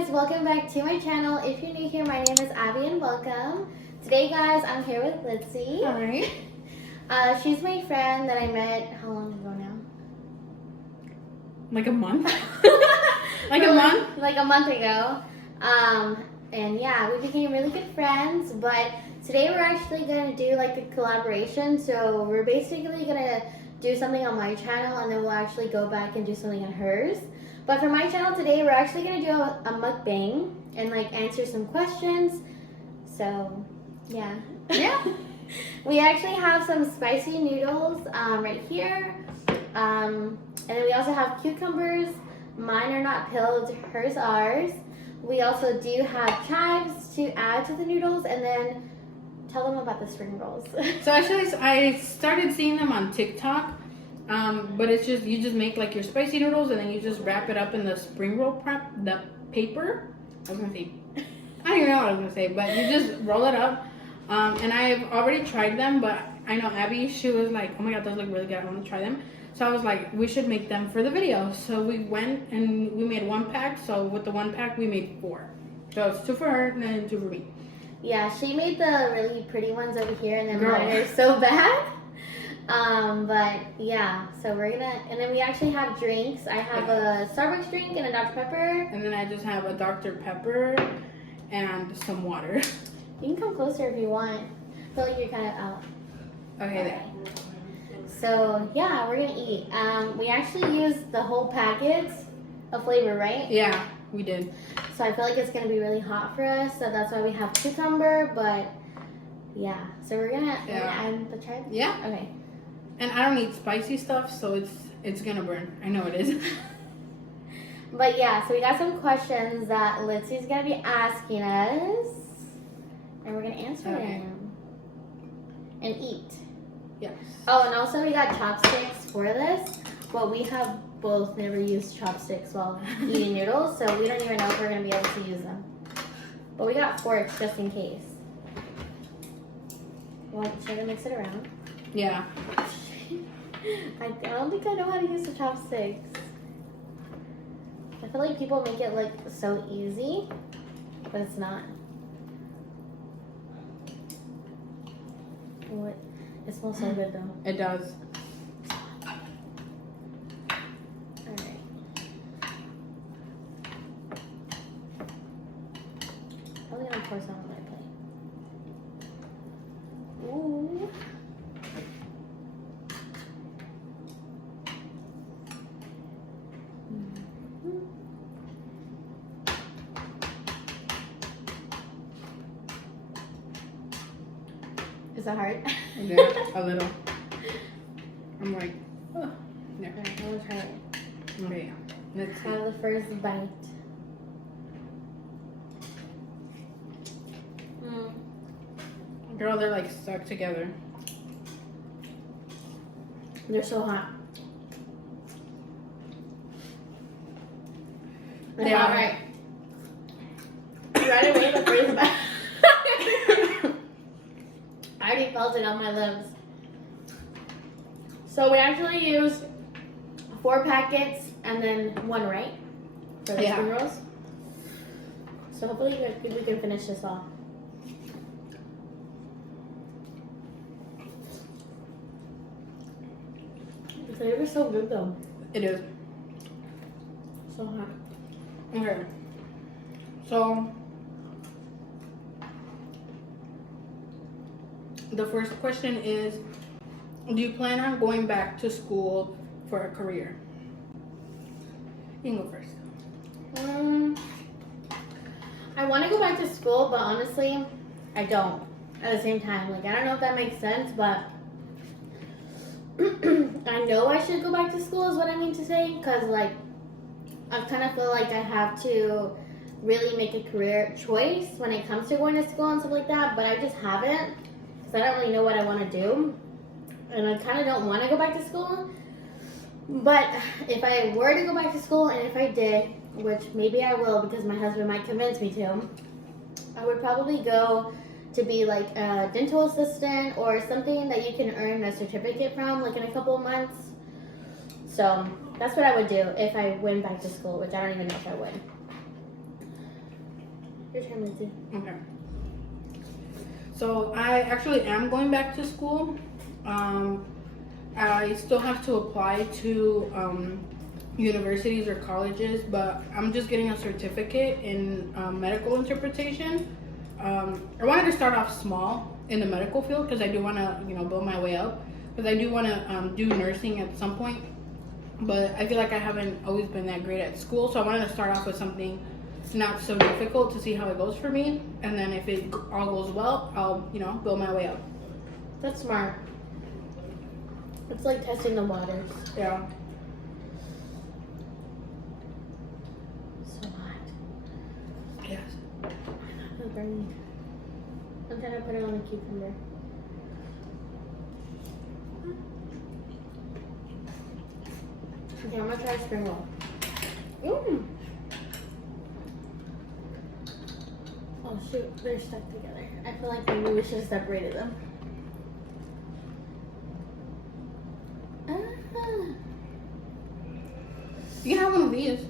guys, welcome back to my channel. If you're new here, my name is Abby and welcome. Today guys, I'm here with Lytzy. Hi. She's my friend that I met, how long ago now? Like a month? Like a month ago. And yeah, we became really good friends, but today we're actually going to do like a collaboration. So we're basically going to do something on my channel and then we'll actually go back and do something on hers. But for my channel today, we're actually going to do a mukbang and like answer some questions. So yeah. Yeah. We actually have some spicy noodles right here. And then we also have cucumbers. Mine are not peeled, hers are. We also do have chives to add to the noodles, and then tell them about the spring rolls. So actually, I started seeing them on TikTok, but it's just, you just make like your spicy noodles and then you just wrap it up in the spring roll the paper. I was gonna say, I don't even know what I was gonna say, but you just roll it up. And I've already tried them, but I know Abby, she was like, oh my god, those look really good, I want to try them. So I was like, we should make them for the video. So we went and we made 1 pack. So with the 1 pack, we made 4. So it's 2 for her and then 2 for me. Yeah, she made the really pretty ones over here, and then mine are so bad. But yeah, so we're gonna, and then we actually have drinks. I have a Starbucks drink and a Dr. Pepper. And then I just have a Dr. Pepper and some water. You can come closer if you want. I feel like you're kind of out. Okay, there. So yeah, we're gonna eat. We actually used the whole packets of flavor, right? Yeah, we did. So I feel like it's gonna be really hot for us. So that's why we have cucumber. But yeah, so we're gonna add the chive. Yeah. Okay. And I don't eat spicy stuff, so it's gonna burn. I know it is. But yeah, so we got some questions that Lytzy's gonna be asking us, and we're gonna answer them and eat. Yes. Oh, and also we got chopsticks for this, but we have both never used chopsticks while eating noodles, so we don't even know if we're going to be able to use them. But we got forks just in case. Well, should I mix it around? Yeah. I don't think I know how to use the chopsticks. I feel like people make it like so easy, but it's not. What? It smells so good though. It does. Alright. Probably gonna pour some on my plate. Ooh. Is that hard? Yeah, a little. I'm like, oh. Yeah. Alright, I'm gonna try it. Okay, let's see. Have the first bite. Girl, they're like stuck together. They're so hot. They are. Right. Right away, the first bite. I already felt it on my lips. So we actually used 4 packets and then 1, right? For the spring rolls. So hopefully we can finish this off. The flavor is so good though. It is. So hot. Okay. So the first question is, do you plan on going back to school for a career? You can go first. I want to go back to school, but honestly, I don't. At the same time, like I don't know if that makes sense, but I know I should go back to school is what I mean to say, because like I kind of feel like I have to really make a career choice when it comes to going to school and stuff like that, but I just haven't. I don't really know what I want to do, and I kind of don't want to go back to school. But if I were to go back to school, and if I did, which maybe I will because my husband might convince me to, I would probably go to be like a dental assistant or something that you can earn a certificate from like in a couple of months. So that's what I would do if I went back to school, which I don't even know if I would. Your turn, Lytzy. Okay. So I actually am going back to school. I still have to apply to universities or colleges, but I'm just getting a certificate in medical interpretation. I wanted to start off small in the medical field because I do want to, build my way up. Because I do want to do nursing at some point, but I feel like I haven't always been that great at school, so I wanted to start off with something not so difficult to see how it goes for me, and then if it all goes well, I'll build my way up. That's smart. It's like testing the waters. Yeah. So hot. Yes. I'm burning. I'm trying to put it on a cucumber. Okay, I'm gonna try a spring roll. Ooh. Oh shoot, they're stuck together. I feel like maybe we should have separated them. You can have one of these.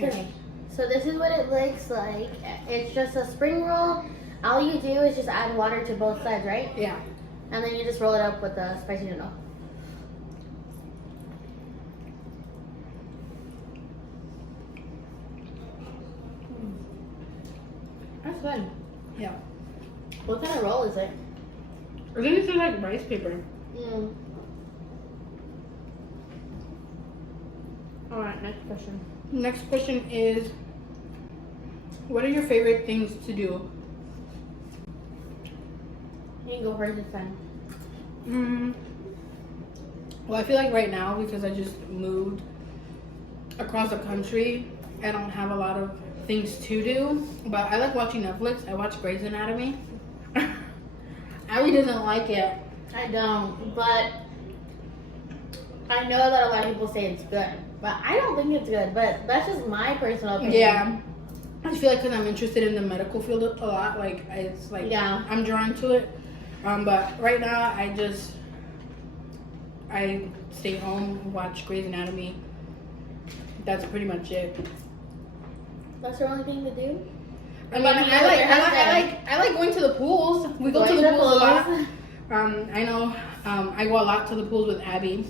Okay. So this is what it looks like. It's just a spring roll. All you do is just add water to both sides, right? Yeah. And then you just roll it up with the spicy noodle. That's good. Yeah. What kind of roll is it? I think it's just like rice paper. Mm. Alright, next question. Next question is, what are your favorite things to do? You can go first this time. Well, I feel like right now, because I just moved across the country, I don't have a lot of things to do, but I like watching Netflix. I watch Grey's Anatomy. Abby doesn't like it. I don't, but I know that a lot of people say it's good. But I don't think it's good, but that's just my personal opinion. Yeah. I just feel like because I'm interested in the medical field a lot, like it's like I'm drawn to it. But right now I stay home, watch Grey's Anatomy. That's pretty much it. That's the only thing to do? I mean, I like going to the pools. We go to the pools a lot. I know I go a lot to the pools with Abby,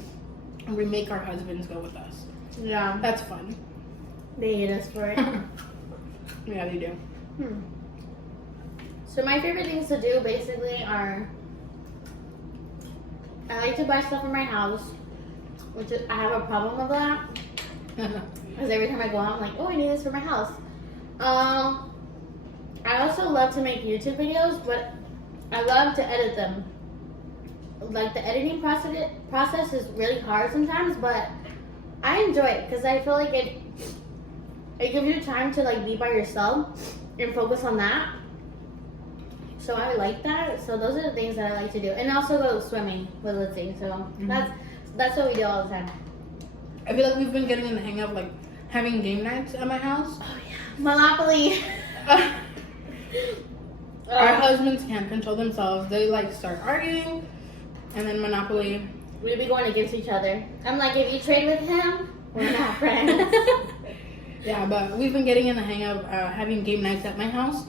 and we make our husbands go with us. Yeah. That's fun. They hate us for it. Yeah, they do. So my favorite things to do basically are, I like to buy stuff for my house, which I have a problem with that. Because every time I go out, I'm like, oh, I need this for my house. I also love to make YouTube videos, but I love to edit them. Like the editing process is really hard sometimes, but I enjoy it because I feel like it gives you time to like be by yourself and focus on that. So I like that. So those are the things that I like to do, and also go swimming with Lytzy. So that's what we do all the time. I feel like we've been getting in the hang of like having game nights at my house. Oh yeah, Monopoly. Our husbands can't control themselves. They like start arguing, and then Monopoly. We'd be going against each other. I'm like, if you trade with him, we're not friends. Yeah, but we've been getting in the hang of having game nights at my house.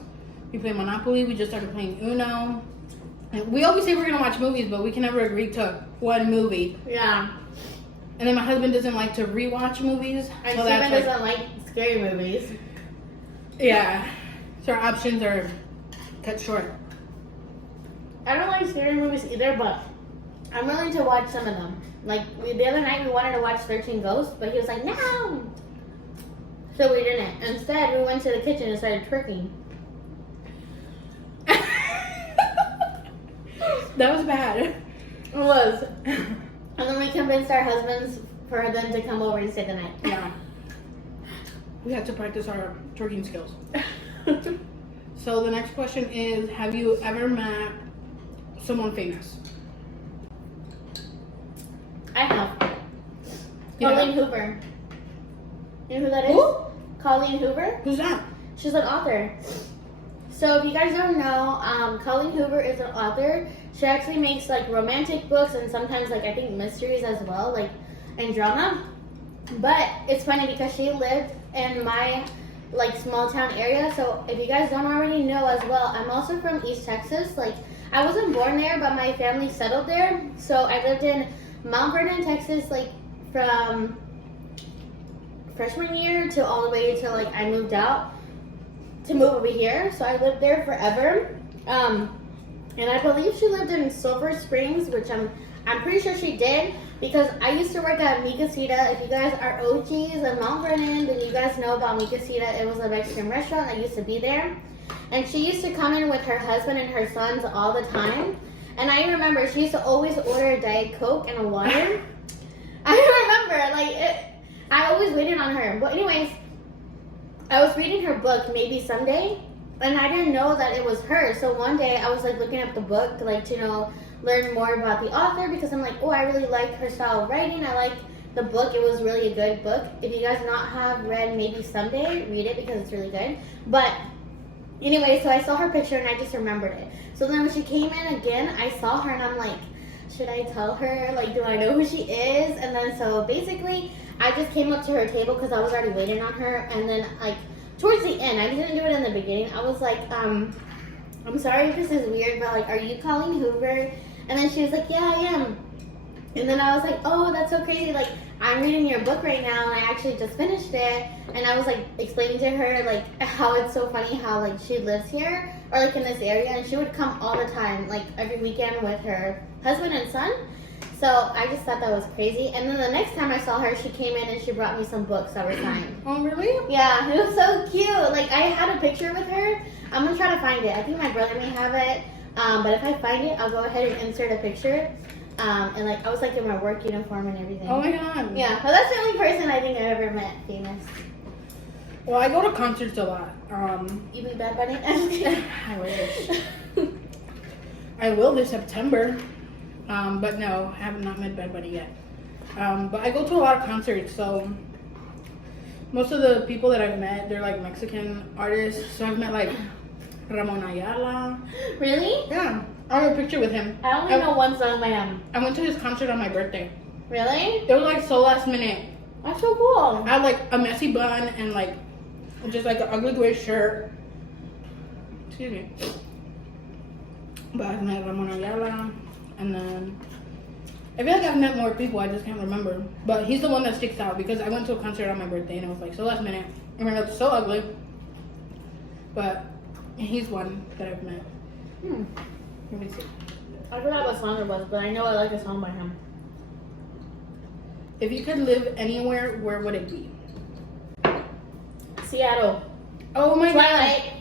We play Monopoly. We just started playing Uno. And we always say we're gonna watch movies, but we can never agree to one movie. Yeah. And then my husband doesn't like to rewatch movies. And so Steven doesn't like scary movies. Yeah. So our options are cut short. I don't like scary movies either, but I'm willing to watch some of them. Like the other night we wanted to watch 13 Ghosts, but he was like, no. So we didn't. Instead, we went to the kitchen and started twerking. That was bad. It was. And then we convinced our husbands for them to come over and stay the night. Yeah. We had to practice our twerking skills. So the next question is, have you ever met someone famous? I have. Yeah. Colleen Hoover. You know who that is? Who? Colleen Hoover. Who's that? She's an author. So if you guys don't know, Colleen Hoover is an author. She actually makes like romantic books and sometimes like I think mysteries as well, like and drama. But it's funny because she lived in my like small town area. So if you guys don't already know as well, I'm also from East Texas. Like I wasn't born there, but my family settled there. So I lived in Mount Vernon, Texas, like from freshman year to all the way to like I moved out to move over here. So I lived there forever. And I believe she lived in Silver Springs, which I'm pretty sure she did, because I used to work at Mikasita. If you guys are OGs of Mount Vernon, then you guys know about Mikasita. It was a Mexican restaurant that used to be there. And she used to come in with her husband and her sons all the time. And I remember she used to always order a Diet Coke and a water. I remember, I always waited on her. But anyways, I was reading her book, Maybe Someday, and I didn't know that it was her. So one day I was like looking up the book to like, you know, learn more about the author, because I'm like, oh, I really like her style of writing. I like the book. It was really a good book. If you guys not have read Maybe Someday, read it because it's really good. But anyway, so I saw her picture and I just remembered it. So then when she came in again, I saw her and I'm like, should I tell her? Like, do I know who she is? And then so basically I just came up to her table because I was already waiting on her. And then like towards the end, I didn't do it in the beginning. I was like, I'm sorry if this is weird, but like, are you calling Hoover? And then she was like, yeah, I am. And then I was like, oh, that's so crazy. Like, I'm reading your book right now, and I actually just finished it. And I was like explaining to her like how it's so funny how like she lives here or like in this area, and she would come all the time, like every weekend with her husband and son. So I just thought that was crazy. And then the next time I saw her, she came in and she brought me some books that were signed. Oh, really? Yeah, it was so cute. Like I had a picture with her. I'm gonna try to find it. I think my brother may have it. But if I find it, I'll go ahead and insert a picture. And like I was like in my work uniform and everything. Oh my god. Yeah, but that's the only person I think I've ever met famous. Well, I go to concerts a lot. You mean Bad Bunny? I wish. I will this September. But no, I have not met Bad Bunny yet. But I go to a lot of concerts, so most of the people that I've met, they're like Mexican artists. So I've met like Ramon Ayala. Really? Yeah. I have a picture with him. I only know one song by him. I went to his concert on my birthday. Really? It was like so last minute. That's so cool. I had like a messy bun and like just like an ugly gray shirt. Excuse me. But I've met Ramon Ayala, and then I feel like I've met more people. I just can't remember. But he's the one that sticks out because I went to a concert on my birthday and it was like so last minute. And it looked so ugly. But he's one that I've met. Let me see. I forgot what song it was, but I know I like a song by him. If you could live anywhere, where would it be? Seattle. Oh my god. Twilight.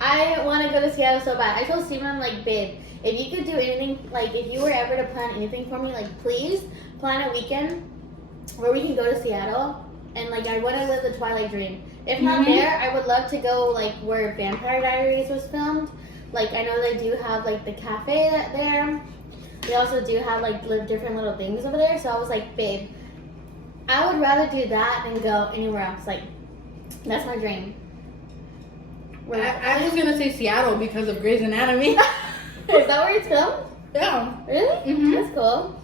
I want to go to Seattle so bad. I told Steven, I'm like, babe, if you could do anything, like if you were ever to plan anything for me, like please plan a weekend where we can go to Seattle. And like I want to live the Twilight dream. If not there, I would love to go like where Vampire Diaries was filmed. Like I know they do have like the cafe there. They also do have like different little things over there. So I was like, babe, I would rather do that than go anywhere else. Like that's my dream. I was gonna say Seattle because of Grey's Anatomy. Is that where it's filmed? Yeah. Really? Mhm. That's cool.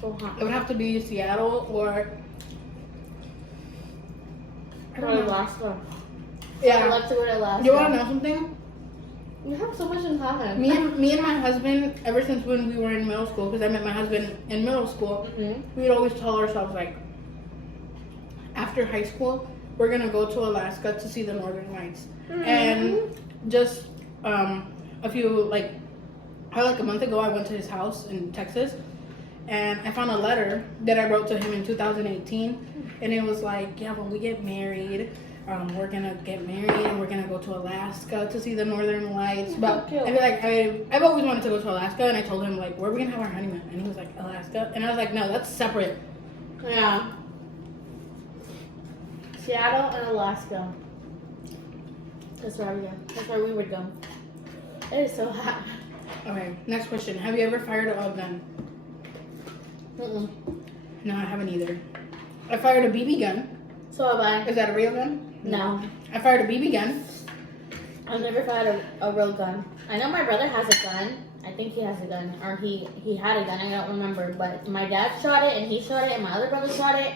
So hot. It would have to be Seattle or I don't know. Alaska. Yeah. I'd love to go to Alaska. You wanna know something? You have so much in common. Me and my husband, ever since when we were in middle school, because I met my husband in middle school, we'd always tell ourselves like, after high school, we're gonna go to Alaska to see the Northern Lights. And just a few like a month ago, I went to his house in Texas, and I found a letter that I wrote to him in 2018, and it was like, yeah, when we get married, we're gonna get married and we're gonna go to Alaska to see the Northern Lights. But I feel like I've always wanted to go to Alaska, and I told him like, where are we gonna have our honeymoon? And he was like, Alaska, and I was like, no, that's separate. Yeah. Seattle and Alaska. That's where we go. That's where we would go. It is so hot. Okay, next question. Have you ever fired a gun? No, I haven't either. I fired a BB gun. So have I. Is that a real gun? No. I fired a BB gun. I've never fired a real gun. I know my brother has a gun. I think he has a gun, or he had a gun. I don't remember, but my dad shot it, and he shot it, and my other brother shot it.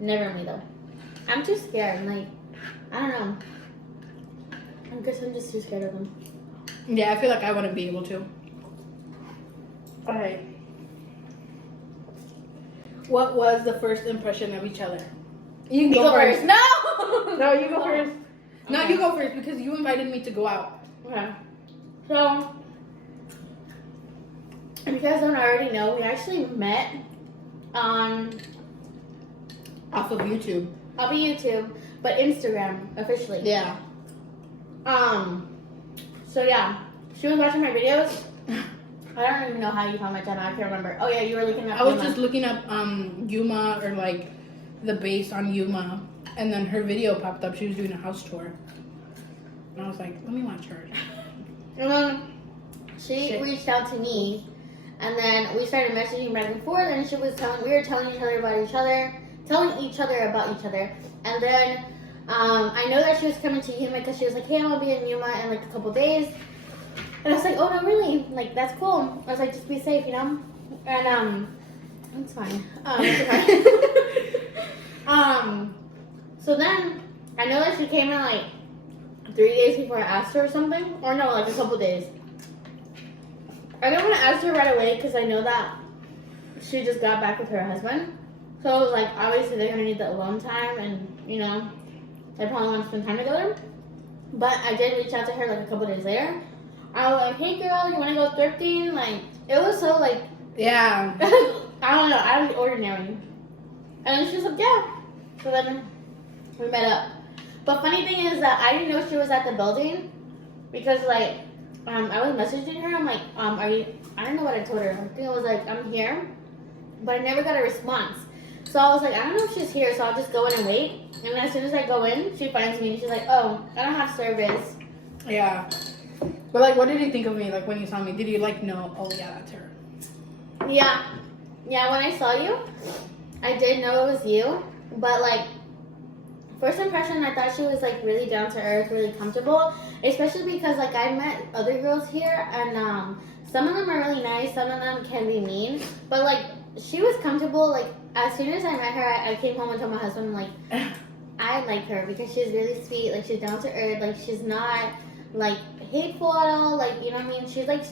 Never me though. I'm too scared. Like, I don't know. I guess I'm just too scared of them. Yeah, I feel like I wouldn't be able to. All right. What was the first impression of each other? You can go first. No. No, you go first. No, Okay. you go first because you invited me to go out. Okay. So, if you guys don't already know, we actually met on Off of YouTube. YouTube, but Instagram officially. Yeah. So yeah, she was watching my videos. I don't even know how you found my channel. I can't remember. Oh yeah, you were looking up. I was Yuma. just looking up Yuma, or like the base on Yuma, and then her video popped up. She was doing a house tour, and I was like, let me watch her. And then she reached out to me, and then we started messaging back and forth. And we were telling each other about each other, and then I know that she was coming to Yuma because she was like, hey, I'm gonna be in Yuma in like a couple days. And I was like, oh no, really? Like, that's cool. I was like, just be safe, you know? And it's fine. It's okay. So then I know that she came in like 3 days before I asked her or something, or no, like a couple days. I didn't want to ask her right away because I know that she just got back with her husband. So I was like, obviously they're gonna need the alone time, and you know, they probably want to spend time together. But I did reach out to her like a couple days later. I was like, hey girl, you wanna go thrifting? Like, it was so like, Yeah. I don't know, out of the ordinary. And then she was like, yeah. So then we met up. But funny thing is that I didn't know she was at the building because like, I was messaging her. I'm like, are you? I don't know what I told her. I think I was like, I'm here, but I never got a response. So I was like, I don't know if she's here, so I'll just go in and wait. And as soon as I go in, she finds me and she's like, oh, I don't have service. Yeah. But like, what did you think of me? Like when you saw me, did you like know? Oh yeah, that's her. Yeah. Yeah, when I saw you, I did know it was you. But like, first impression, I thought she was like really down to earth, really comfortable. Especially because like I met other girls here, and some of them are really nice, some of them can be mean. But like, she was comfortable. Like as soon as I met her, I came home and told my husband like, I like her because she's really sweet. Like she's down to earth. Like she's not like hateful at all. Like, you know what I mean? She's like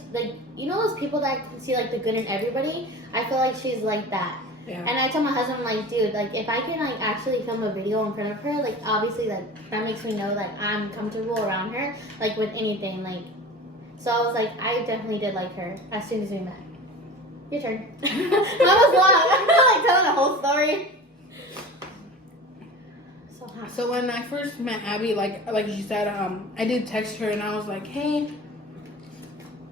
you know those people that can see like the good in everybody. I feel like she's like that. Yeah. And I told my husband, like, dude, like, if I can, like, actually film a video in front of her, like, obviously, that makes me know that I'm comfortable around her, like, with anything, like. So I was like, I definitely did like her as soon as we met. Your turn. That was long. I'm not, like, telling the whole story. So hot. So when I first met Abby, like she said, I did text her and I was like, hey.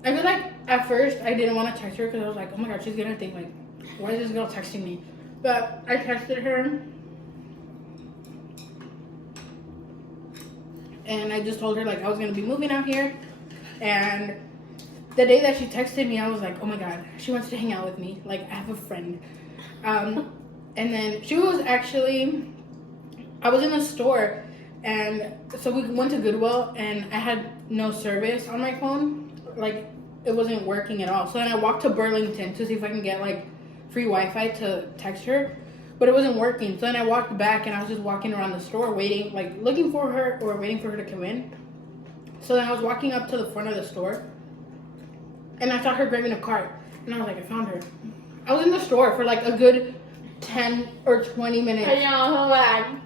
I feel like at first I didn't want to text her because I was like, oh my god, she's gonna think like, why is this girl texting me? But I texted her and I just told her like I was gonna be moving out here. And the day that she texted me, I was like, oh my god, she wants to hang out with me. Like, I have a friend. And then she was actually, I was in the store, and so we went to Goodwill, and I had no service on my phone. Like, it wasn't working at all. So then I walked to Burlington to see if I can get like free Wi-Fi to text her, but it wasn't working. So then I walked back and I was just walking around the store waiting, like looking for her or waiting for her to come in. So then I was walking up to the front of the store and I saw her grabbing a cart and I was like, I found her. I was in the store for like a good 10 or 20 minutes. I know, hold on.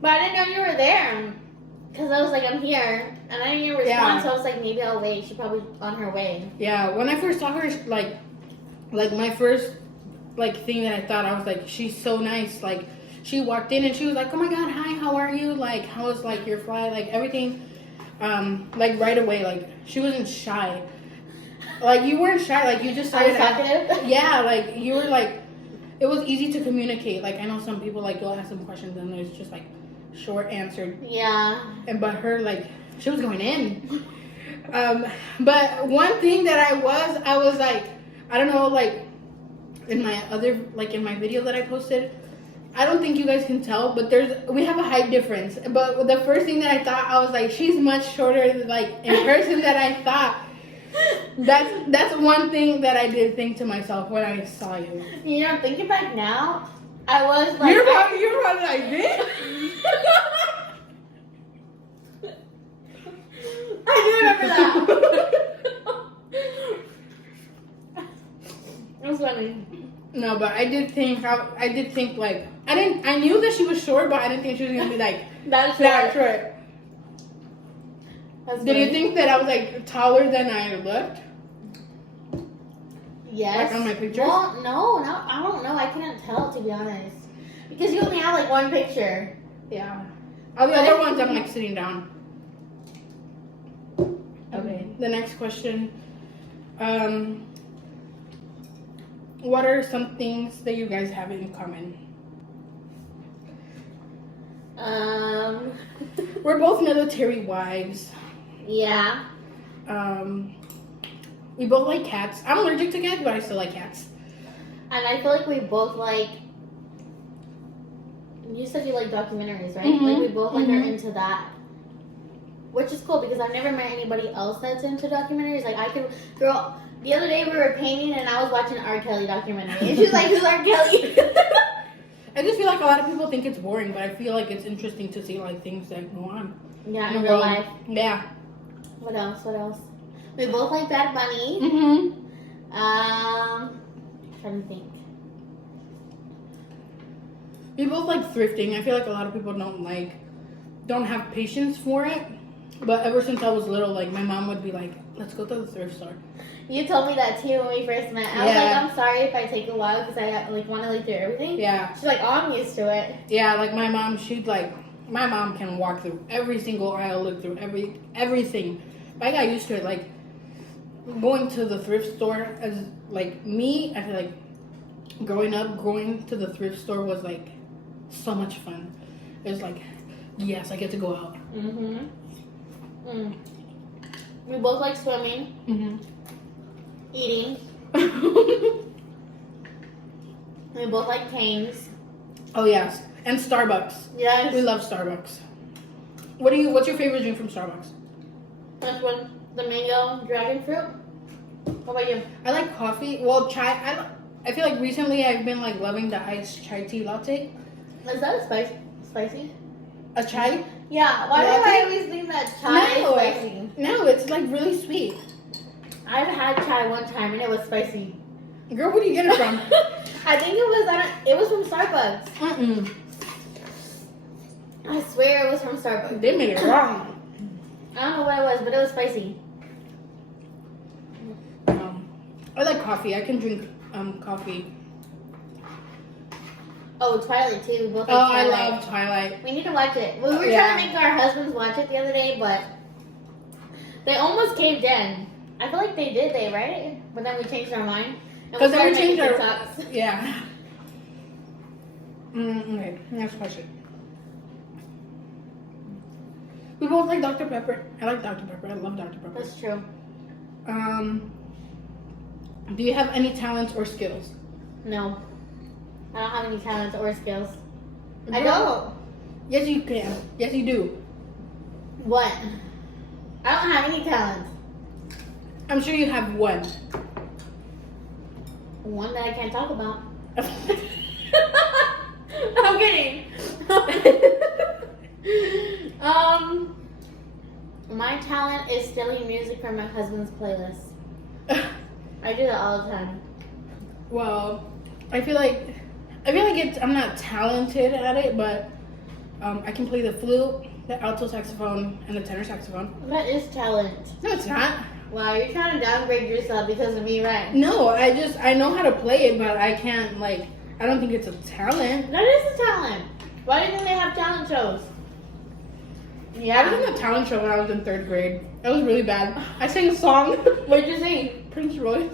But I didn't know you were there. Because I was like, I'm here. And I didn't get a response, so I was like, maybe I'll wait. She's probably on her way. Yeah, when I first saw her, like my first like thing that I thought, I was like, she's so nice. Like, she walked in and she was like, oh my god, hi, how are you? Like, how was like your flight? Like everything, like right away. Like, she wasn't shy. Like, you weren't shy. Like, you just started. Talkative? Yeah, like you were like, it was easy to communicate. Like, I know some people like you'll ask some questions and it's just like short answered. Yeah. And but her, like, she was going in. But one thing that I was like, I don't know, like in my other, like in my video that I posted, I don't think you guys can tell, but we have a height difference. But the first thing that I thought, I was like, she's much shorter like in person than I thought. That's one thing that I did think to myself when I saw you. You know, thinking back now, I was like, You're probably like this. I do remember that. It was funny. No, but I did think like I knew that she was short, but I didn't think she was gonna be like That's that right. short. That's Did you funny. think that I was like taller than I looked? Yes. Like on my pictures? Well, no, I don't know. I can't tell, to be honest. Because you only have like one picture. Yeah. All the other ones I'm like sitting down. Okay. The next question. What are some things that you guys have in common? We're both military wives. Yeah. We both like cats. I'm allergic to cats, but I still like cats. And I feel like we both like. You said you like documentaries, right? Mhm. Like we both like are Mhm. into that, which is cool because I've never met anybody else that's into documentaries. Like I could, girl. The other day we were painting and I was watching an R. Kelly documentary, and she's like, "Who's R. Kelly?" I just feel like a lot of people think it's boring, but I feel like it's interesting to see like things that go on. Yeah, in in the real world. life. Yeah. What else? What else? We both like Bad Bunny. Mhm. Trying to think. We both like thrifting. I feel like a lot of people don't have patience for it. But ever since I was little, like my mom would be like, "Let's go to the thrift store." You told me that too when we first met. I was Yeah. like, I'm sorry if I take a while because I like want to look through everything. Yeah. She's like, oh, I'm used to it. Yeah, like my mom, my mom can walk through every single aisle, look through everything. But I got used to it. Like going to the thrift store as like me, I feel like growing up, going to the thrift store was like so much fun. It was like, yes, I get to go out. We both like swimming, eating. We both like canes. Oh yes, and Starbucks. Yes. We love Starbucks. What's your favorite drink from Starbucks? This one, the mango dragon fruit. What about you? I like coffee. Well, chai. I feel like recently I've been like loving the iced chai tea latte. Is that a spicy? A chai? Yeah. Why do Latte? I always think that chai is spicy? No, it's like really sweet. I've had chai one time and it was spicy. Girl, where do you get it from? I think it was from Starbucks. I swear it was from Starbucks. They made it wrong. I don't know what it was, but it was spicy. I like coffee. I can drink coffee. Oh, Twilight too. We both like Oh, I Twilight. love Twilight. We need to watch it. We were Yeah. trying to make our husbands watch it the other day, but they almost caved in. I feel like they did, right? But then we changed our mind. And Because then we started changed making our TikToks. yeah. Okay, next question. We both like Dr. Pepper. I like Dr. Pepper. I love Dr. Pepper. That's true. Do you have any talents or skills? No. I don't have any talents or skills. I Girl. don't. Yes, you can. Yes, you do. What? I don't have any talents. I'm sure you have one. One that I can't talk about. I'm kidding. My talent is stealing music from my husband's playlist. I do that all the time. Well, I feel like I'm not talented at it, but I can play the flute, the alto saxophone, and the tenor saxophone. That is talent. No, it's not. Wow, you're trying to downgrade yourself because of me, right? No, I know how to play it, but I can't I don't think it's a talent. That is a talent. Why do you think they have talent shows? I was in a talent show when I was in 3rd grade. That was really bad. I sang a song. What did you sing? Prince Royce.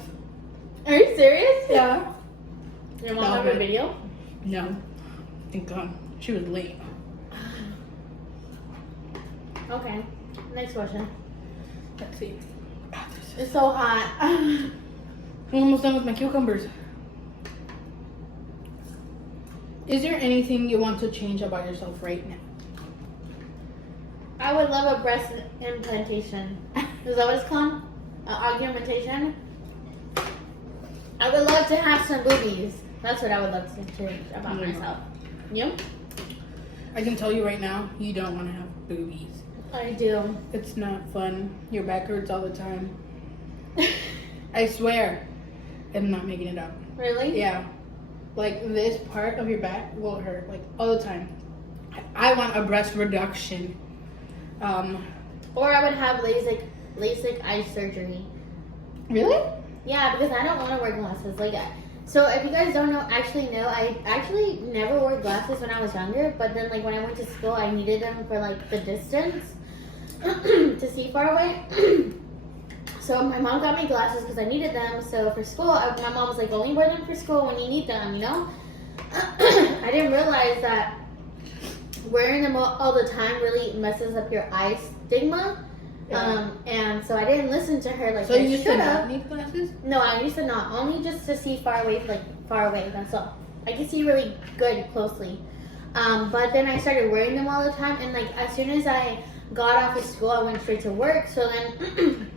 Are you serious? Yeah. Your mom have a video? No. Thank God. She was late. Okay. Next question. Let's see. It's so hot. I'm almost done with my cucumbers. Is there anything you want to change about yourself right now? I would love a breast implantation. Is that what it's called? argumentation. I would love to have some boobies. That's what I would love to change about myself. You? I can tell you right now, you don't want to have boobies. I do. It's not fun. Your back hurts all the time. I swear. I'm not making it up. Really? Yeah. Like this part of your back will hurt like all the time. I want a breast reduction. Or I would have LASIK eye surgery. Really? Yeah, because I don't want to wear glasses. Like, so if you guys don't know, I actually never wore glasses when I was younger. But then, like, when I went to school, I needed them for like the distance to see far away. So my mom got me glasses because I needed them. So for school, my mom was like, only wear them for school when you need them, you know? I didn't realize that wearing them all the time really messes up your eye stigma. Yeah. And so I didn't listen to her like so I you used to should not have. need glasses? No, I used to not. Only just to see far away, that's all. I can see really good closely. But then I started wearing them all the time, and like as soon as I got off of school, I went straight to work. So then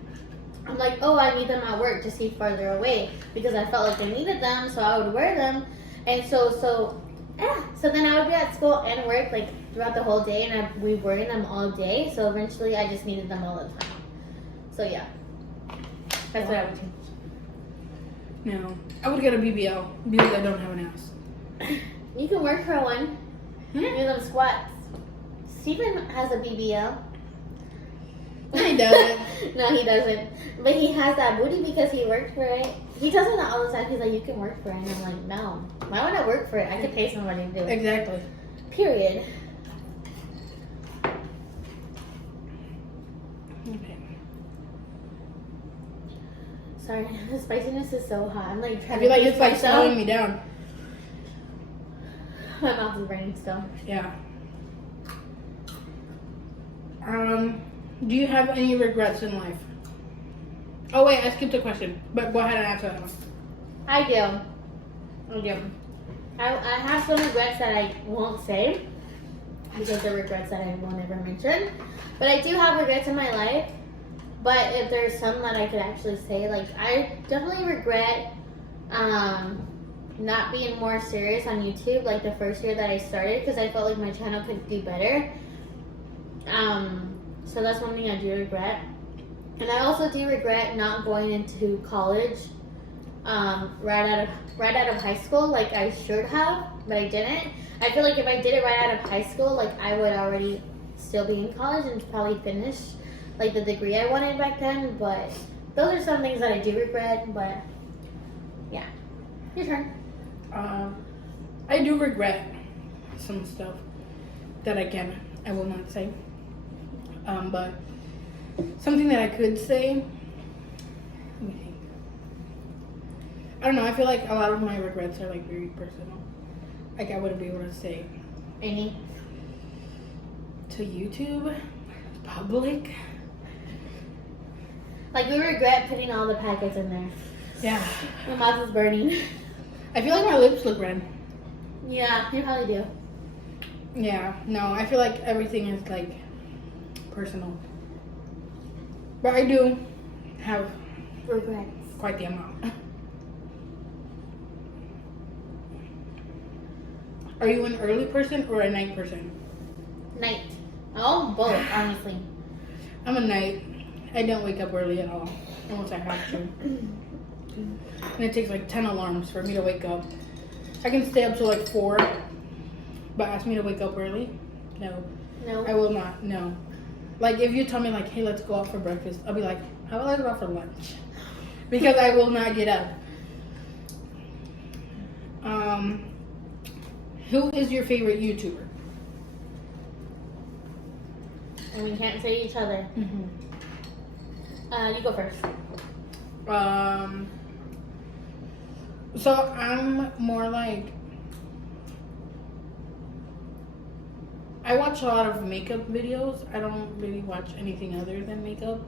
I'm like, oh, I need them at work to see farther away because I felt like I needed them, so I would wear them. And so then I would be at school and work like throughout the whole day, and I'd be wearing them all day. So eventually, I just needed them all the time. So yeah, that's what I would change. No, I would get a BBL because I don't have an ass. You can work for one. Do them squats. Steven has a BBL. He doesn't. No, he doesn't. But he has that booty because he worked for it. He tells me that all the time. He's like, you can work for it. And I'm like, no. Why would I work for it? I could pay somebody to do it. Exactly. Period. Okay. Sorry, the spiciness is so hot. I'm like I trying feel to like pace it's like myself. slowing me down. My mouth is burning still. Yeah. Do you have any regrets in life? Oh wait, I skipped a question, but go ahead and answer that one. I do. I have some regrets that I won't say because they're regrets that I won't ever mention. But I do have regrets in my life. But if there's some that I could actually say, like I definitely regret not being more serious on YouTube like the first year that I started because I felt like my channel could do better. So that's one thing I do regret. And I also do regret not going into college right out of high school like I should have, but I didn't. I feel like if I did it right out of high school, like I would already still be in college and probably finish like the degree I wanted back then. But those are some things that I do regret. But yeah, your turn. I do regret some stuff that I will not say. But something that I could say, let me think. I don't know, I feel like a lot of my regrets are like very personal. Like I wouldn't be able to say Any? to YouTube, public. Like we regret putting all the packets in there. Yeah. My mouth is burning. I feel like my lips look red. Yeah, you probably do. Yeah, no, I feel like everything is like personal. But I do have Regrets. quite the amount. Are you an early person or a night person? Night. Oh, both, honestly. I'm a night. I don't wake up early at all, unless I have to. And it takes like 10 alarms for me to wake up. I can stay up till like 4, but ask me to wake up early? No. No. I will not, no. Like if you tell me like, hey, let's go out for breakfast, I'll be like, how about I go out for lunch? Because I will not get up. Who is your favorite YouTuber? And we can't say each other. You go first. So I'm more like, I watch a lot of makeup videos. I don't really watch anything other than makeup.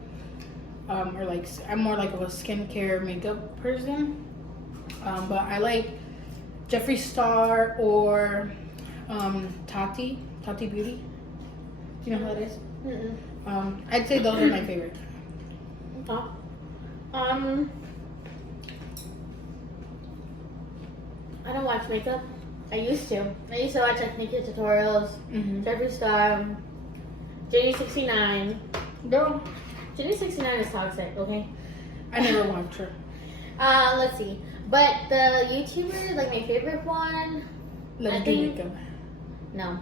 Or like, I'm more like of a skincare makeup person. But I like Jeffree Star or Tati Beauty. Do you know who that is? Mm-mm. I'd say those are my favorite. Okay. I don't watch makeup. I used to. I used to watch like makeup tutorials, Jeffree Star, Jenny69. Girl, Jenny69 is toxic, okay? I never watched her. Let's see. But the YouTuber, like my favorite one, Let's do makeup. No.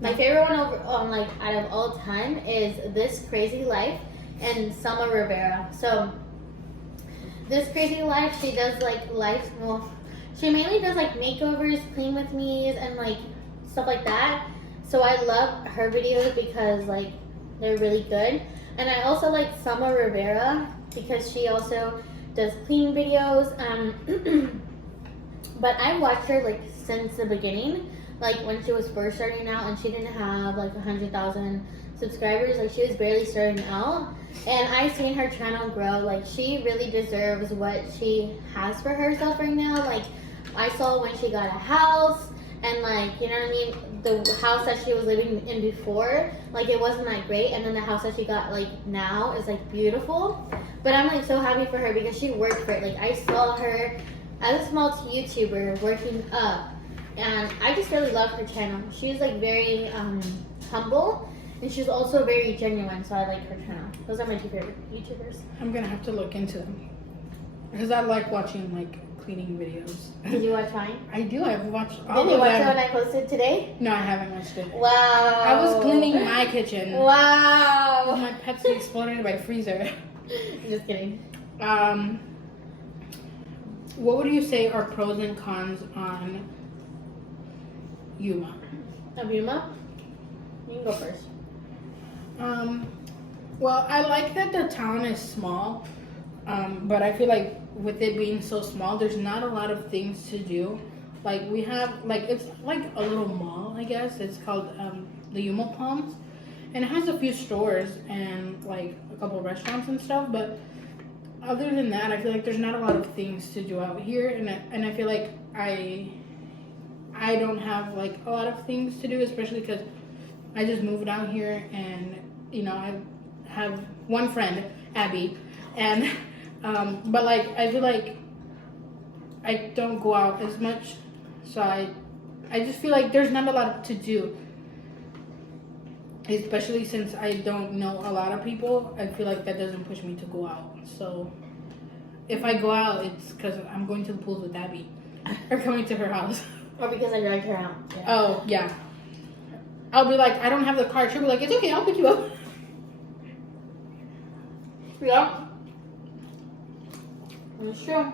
My favorite one like out of all time is This Crazy Life and Summer Rivera. So This Crazy Life, she does like she mainly does like makeovers, clean with me's, and like stuff like that. So I love her videos because like they're really good. And I also like Summer Rivera because she also does clean videos. But I watched her like since the beginning, like when she was first starting out and she didn't have like 100,000 subscribers. Like she was barely starting out, and I've seen her channel grow. Like she really deserves what she has for herself right now. Like I saw when she got a house, and like, you know what I mean, the house that she was living in before, like it wasn't that great, and then the house that she got like now is like beautiful. But I'm like so happy for her because she worked for it. Like I saw her as a small YouTuber working up, and I just really love her channel. She's like very humble, and she's also very genuine, so I like her channel. Those are my two favorite YouTubers. I'm gonna have to look into them because I like watching like cleaning videos. Did you watch mine? I do. I've watched all of them. Did you watch the one I posted today? No, I haven't watched it. Wow. I was cleaning my kitchen. Wow. My Pepsi exploded in my freezer. Just kidding. What would you say are pros and cons on Yuma? Of Yuma? You can go first. Well, I like that the town is small, but I feel like with it being so small, there's not a lot of things to do. Like we have, like it's like a little mall, I guess. It's called the Yuma Palms, and it has a few stores and like a couple of restaurants and stuff. But other than that, I feel like there's not a lot of things to do out here, and I feel like I don't have like a lot of things to do, especially because I just moved out here, and you know I have one friend, Abby, and but like I feel like I don't go out as much, so I just feel like there's not a lot to do, especially since I don't know a lot of people. I feel like that doesn't push me to go out. So if I go out, it's because I'm going to the pools with Abby or coming to her house. Or because I dragged her out. Yeah. Oh, yeah. I'll be like, I don't have the car. She'll be like, it's okay, I'll pick you up. Yeah. It's true.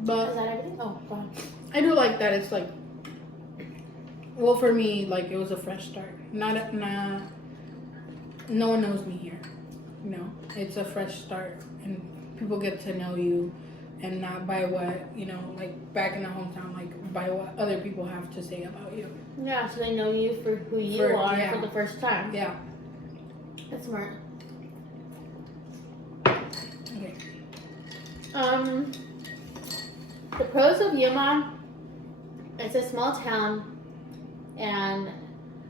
But Is that everything? Oh, go ahead. I do like that it's like, well, for me, like it was a fresh start. No one knows me here. You know, it's a fresh start, and people get to know you, and not by what, you know, like back in the hometown, like by what other people have to say about you. Yeah, so they know you for who you are for the first time. Yeah. That's smart. Okay. The pros of Yuma, it's a small town, and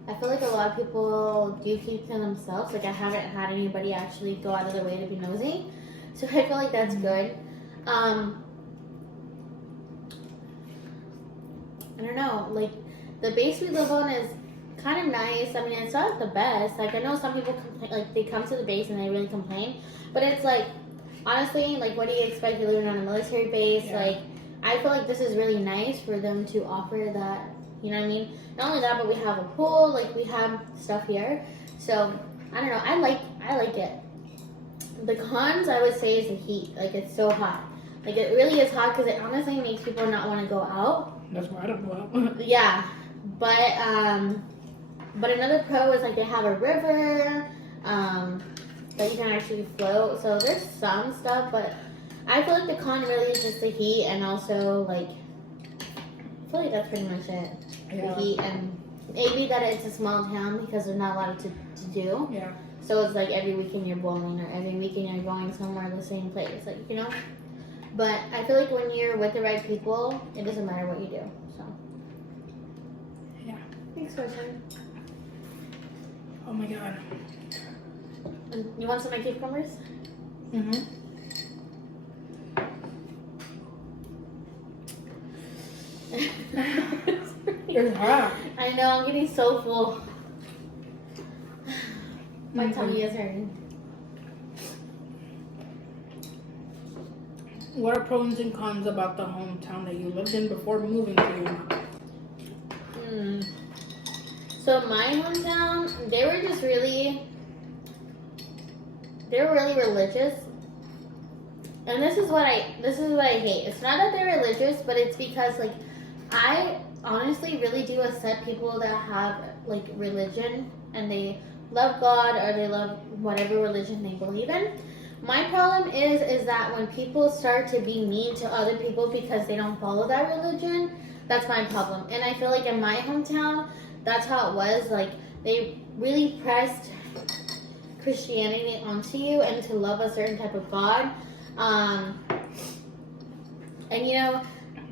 I feel like a lot of people do keep to themselves. Like I haven't had anybody actually go out of their way to be nosy, so I feel like that's good. I don't know, like the base we live on is kind of nice. I mean, it's not the best. Like I know some people complain, like they come to the base and they really complain, but it's like honestly, like what do you expect? You're living on a military base. Yeah. Like I feel like this is really nice for them to offer that. You know what I mean? Not only that, but we have a pool. Like we have stuff here. So I don't know. I like it. The cons I would say is the heat. Like it's so hot. Like it really is hot because it honestly makes people not want to go out. That's why I don't go out. Yeah, but another pro is like they have a river that you can actually float. So there's some stuff, but I feel like the con really is just the heat, and also like I feel like that's pretty much it. Yeah. The heat, and maybe that it's a small town because there's not a lot to do. Yeah. So it's like every weekend you're bowling, or every weekend you're going somewhere the same place, like, you know? But I feel like when you're with the right people, it doesn't matter what you do, so. Yeah. Next question. Oh my god. You want some of my cucumbers? Mm-hmm. It's hot. I know, I'm getting so full. My Okay. tummy is hurting. What are pros and cons about the hometown that you lived in before moving to your mom? So my hometown, they were really religious. And this is what I hate. It's not that they're religious, but it's because like I honestly really do accept people that have like religion and they love God or they love whatever religion they believe in. My problem is that when people start to be mean to other people because they don't follow that religion, that's my problem. And I feel like in my hometown, that's how it was. Like they really pressed Christianity onto you and to love a certain type of God. And you know,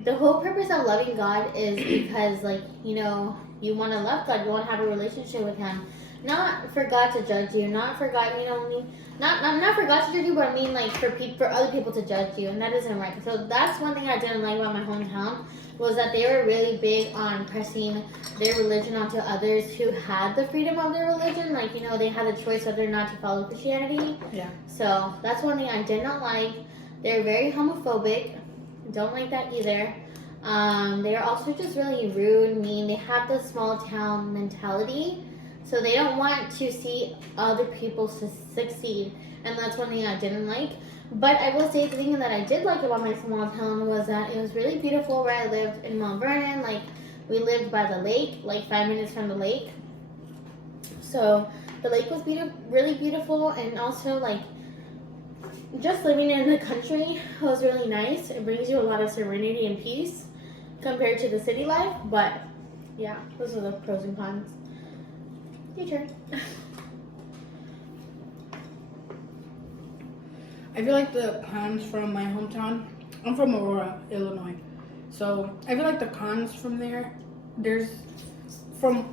the whole purpose of loving God is because like, you know, you want to love God, you want to have a relationship with Him. Not for God to judge you, not for God, you know, not for God to judge you, but I mean like for other people to judge you, and that isn't right. So that's one thing I didn't like about my hometown, was that they were really big on pressing their religion onto others who had the freedom of their religion. Like, you know, they had the choice whether or not to follow Christianity. Yeah. So that's one thing I did not like. They're very homophobic. Don't like that either. They're also just really rude, mean. They have the small town mentality. So they don't want to see other people succeed. And that's one thing I didn't like. But I will say the thing that I did like about my small town was that it was really beautiful where I lived in Mount Vernon. Like, we lived by the lake, like 5 minutes from the lake. So the lake was really beautiful, and also like just living in the country was really nice. It brings you a lot of serenity and peace compared to the city life. But yeah, those are the pros and cons. Your turn. I feel like the cons from my hometown, I'm from Aurora, Illinois. So I feel like the cons from there's, from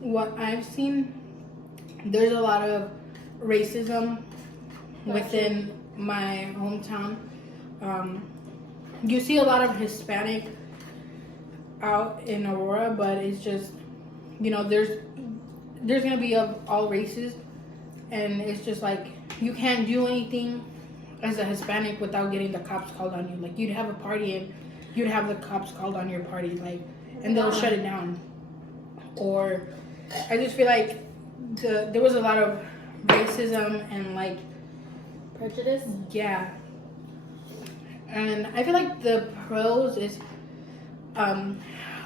what I've seen, there's a lot of racism within my hometown. You see a lot of Hispanic out in Aurora, but it's just, you know, there's gonna be of all races, and it's just like you can't do anything as a Hispanic without getting the cops called on you. Like, you'd have a party and you'd have the cops called on your party, like, and they'll shut it down. Or I just feel like there was a lot of racism and like Prejudice? Yeah. And I feel like the pros is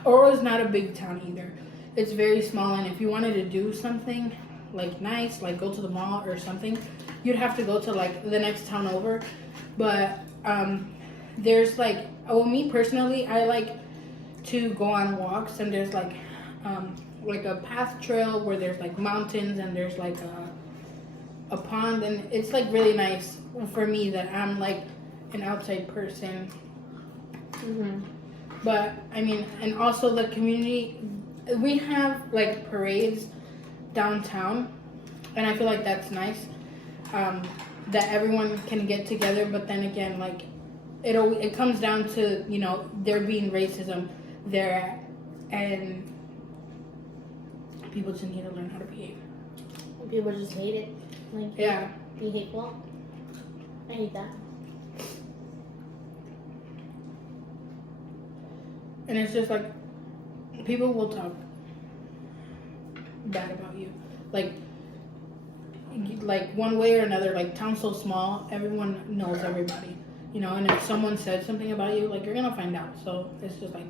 Oro's not a big town either. It's very small, and if you wanted to do something like nice, like go to the mall or something, you'd have to go to like the next town over. But there's like, me personally, I like to go on walks, and there's like a path trail where there's like mountains and there's like a pond, and it's like really nice for me that I'm like an outside person. Mm-hmm. But I mean, and also the community, we have like parades downtown, and I feel like that's nice, that everyone can get together. But then again, like it comes down to, you know, there being racism there, and people just need to learn how to behave. People just hate it. Like, Yeah. Be hateful. I hate that. And it's just like, people will talk bad about you, like one way or another. Like, town's so small, everyone knows everybody, you know. And if someone said something about you, like, you're gonna find out. So it's just like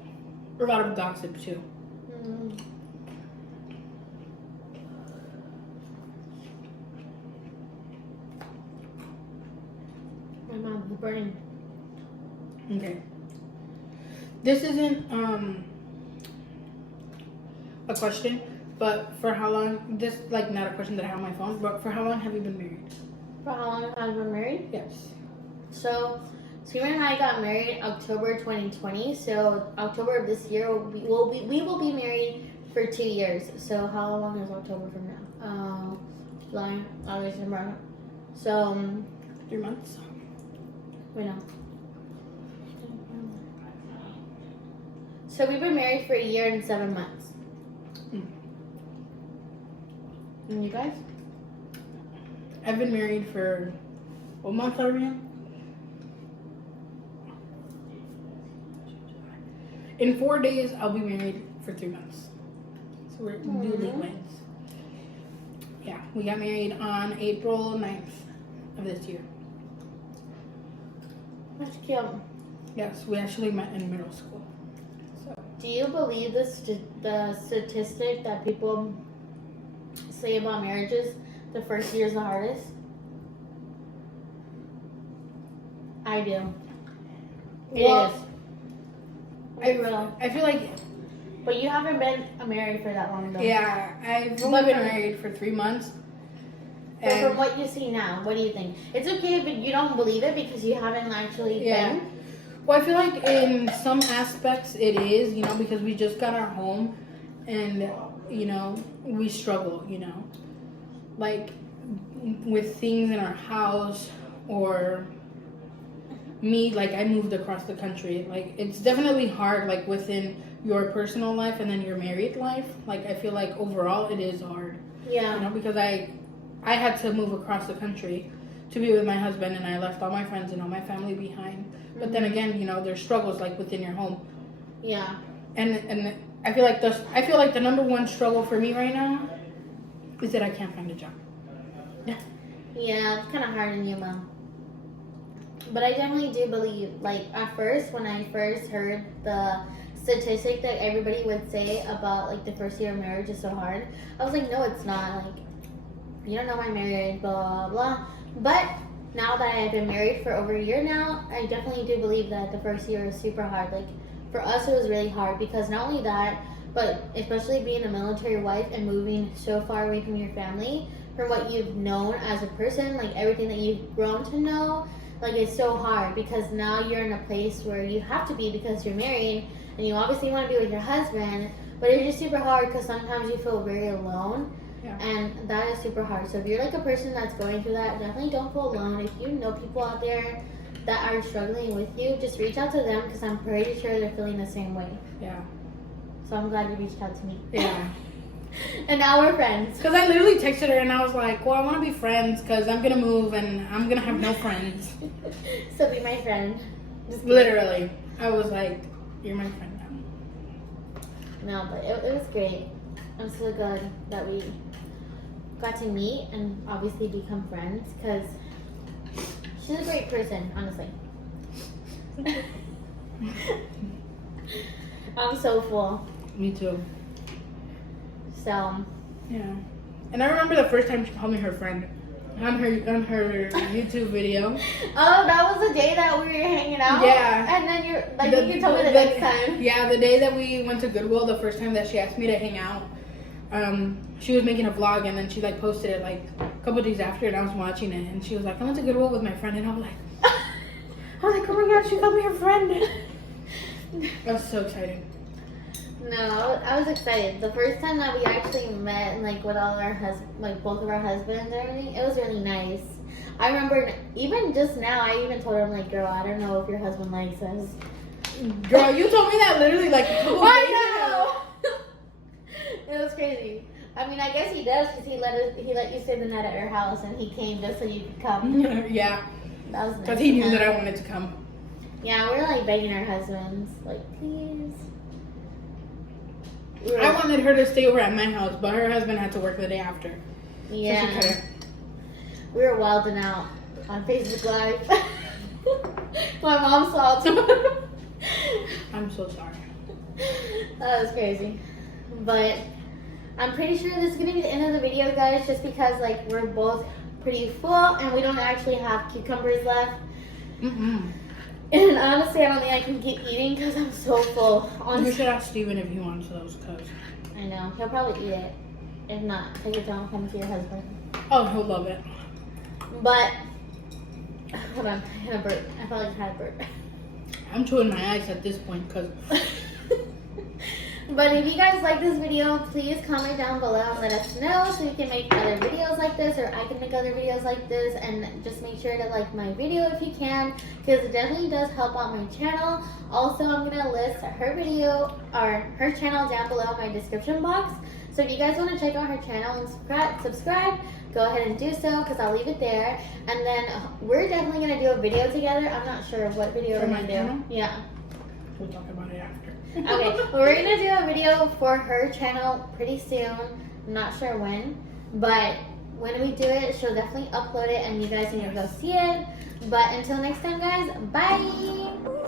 a lot of gossip too. Mm. My mouth is burning. Okay. This isn't a question, but for how long? This like not a question that I have on my phone, but for how long have you been married? For how long have I been married? Yes. So, Steven and I got married October 2020. So October of this year, we will be married for 2 years. So how long is October from now? July, August, September. So 3 months. wait no. So we've been married for a year and 7 months. And you guys? I've been married for what month are we in? In 4 days, I'll be married for 3 months. So we're newlyweds. Yeah, we got married on April 9th of this year. That's cute. Yes, we actually met in middle school. So Do you believe the statistic that people say about marriages, the first year is the hardest? I do. It Well, is. I will. I feel like, But you haven't been married for that long though. yeah, I've only been married for 3 months. But from And what you see now, what do you think? It's okay if you don't believe it because you haven't actually been. Well, I feel like in some aspects it is, because we just got our home and, we struggle, like with things in our house or me, like I moved across the country. Like it's definitely hard, like within your personal life and then your married life. Like I feel like overall it is hard, Yeah. because I had to move across the country to be with my husband and I left all my friends and all my family behind. But then again, there's struggles like within your home. Yeah. And I feel like the number one struggle for me right now is that I can't find a job. Yeah, it's kind of hard on you, Mom. But I definitely do believe, like, at first, when I first heard the statistic that everybody would say about, like, the first year of marriage is so hard, I was like, no, it's not. Like, you don't know I'm married, blah, blah, blah. But now that I've been married for over a year now, I definitely do believe that the first year is super hard. Like, for us, it was really hard because not only that, but especially being a military wife and moving so far away from your family, from what you've known as a person, like everything that you've grown to know, like it's so hard because now you're in a place where you have to be because you're married and you obviously want to be with your husband, but it's just super hard because sometimes you feel very alone. Yeah. And that is super hard. So if you're like a person that's going through that, definitely don't feel alone. If you know people out there that are struggling with you, just reach out to them because I'm pretty sure they're feeling the same way. Yeah. So I'm glad you reached out to me. Yeah. And now we're friends. Because I literally texted her and I was like, well, I want to be friends because I'm going to move and I'm going to have no friends. So be my friend. Just kidding. Literally. I was like, you're my friend now. No, but it was great. I'm so glad that we got to meet and obviously become friends because she's a great person, honestly. I'm so full. Me too. So Yeah. And I remember the first time she called me her friend on her YouTube video. Oh, that was the day that we were hanging out? Yeah. And then you're like, you told me the next time. Yeah, the day that we went to Goodwill, the first time that she asked me to hang out, she was making a vlog and then she like posted it like a couple days after and I was watching it and she was like, I went to Goodwill with my friend and I was like, oh my god, she called me her friend. I was so excited. No, I was excited. The first time that we actually met, like with all our like both of our husbands and everything, it was really nice. I remember even just now, I even told her, I'm like, girl, I don't know if your husband likes us. Girl, you told me that literally like a couple days ago. It was crazy. I mean, I guess he does because he let you stay the night at your house and he came just so you could come. Yeah. That was nice. Because he knew that I wanted to come. Yeah, we were like begging our husbands, like, please. I wanted her to stay over at my house, but her husband had to work the day after. Yeah. So she couldn't. We were wilding out on Facebook Live. My mom saw it too. I'm so sorry. That was crazy. But I'm pretty sure this is going to be the end of the video, guys, just because like we're both pretty full and we don't actually have cucumbers left. Mm-mm. And honestly, I don't think I can keep eating because I'm so full. You Honestly, should ask Steven if he wants those, cause I know. He'll probably eat it. If not, take it down home to your husband. oh, he'll love it. But, hold on, I had a burp. I felt like I had a burp. I'm chewing my eyes at this point, cause But if you guys like this video, please comment down below and let us know so we can make other videos like this, or I can make other videos like this. And just make sure to like my video if you can, because it definitely does help out my channel. Also, I'm gonna list her video or her channel down below in my description box. So if you guys want to check out her channel and subscribe, go ahead and do so, because I'll leave it there. And then we're definitely gonna do a video together. I'm not sure what video For we're my gonna channel? do. Yeah. We'll talk about it after. Okay, well, we're gonna do a video for her channel pretty soon. I'm not sure when, but when we do it, she'll definitely upload it and you guys can go see it. But until next time, guys, bye!